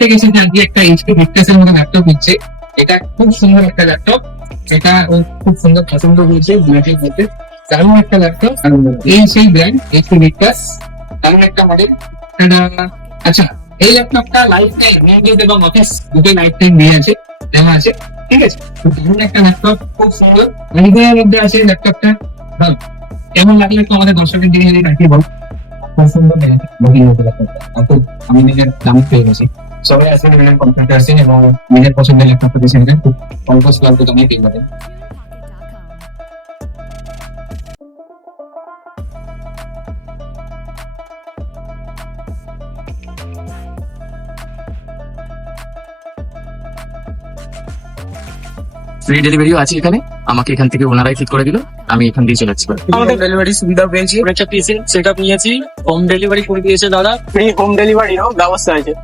থেকে এসেছে আজকে একটা এইচপি ভিক্টাস এর মতো ল্যাপটপ নিচ্ছে। এটা খুব সুন্দর একটা ল্যাপটপ, এটা ও খুব সুন্দর পছন্দ করেছে, ব্ল্যাকের মধ্যে দারুণ একটা ল্যাপটপ। এই সেই ব্র্যান্ড এইচপি ভিক্টাস, দারুণ একটা মডেল। আচ্ছা, এই ল্যাপটপটা লাইফ টাইম উইন্ডোজ এবং অফিস দুটো লাইফ টাইম দিয়ে আছে, দেওয়া আছে, ঠিক আছে। তো দারুণ একটা ল্যাপটপ, খুব সুন্দর মিডিয়ার মধ্যে আছে ল্যাপটপটা। ভালো, কেমন লাগলে একটু আমাদের দর্শকের দিকে যদি তাকিয়ে বল। খুব সুন্দর লেগেছে মডিউল ল্যাপটপটা, খুব আমি নিজের দাম পেয়ে গেছি। সবাই আসলে নিজের কম্পিউটার এবং নিজের পছন্দের ল্যাপটপটা বেছে নেবেন, খুব অল্প স্বল্প দামে পেয়ে যাবেন। ফ্রি ডেলিভারিও আছে এখানে, আমাকে এখান থেকে ওনারাই ঠিক করে দিল, আমি এখান দিয়ে চলে যাচ্ছি। আমাদের ডেলিভারি সুবিধা পেয়েছি, একটা পিসি সেটআপ নিয়েছি, হোম ডেলিভারি করে দিয়েছে দাদা, ফ্রি হোম ডেলিভারিরও ব্যবস্থা আছে।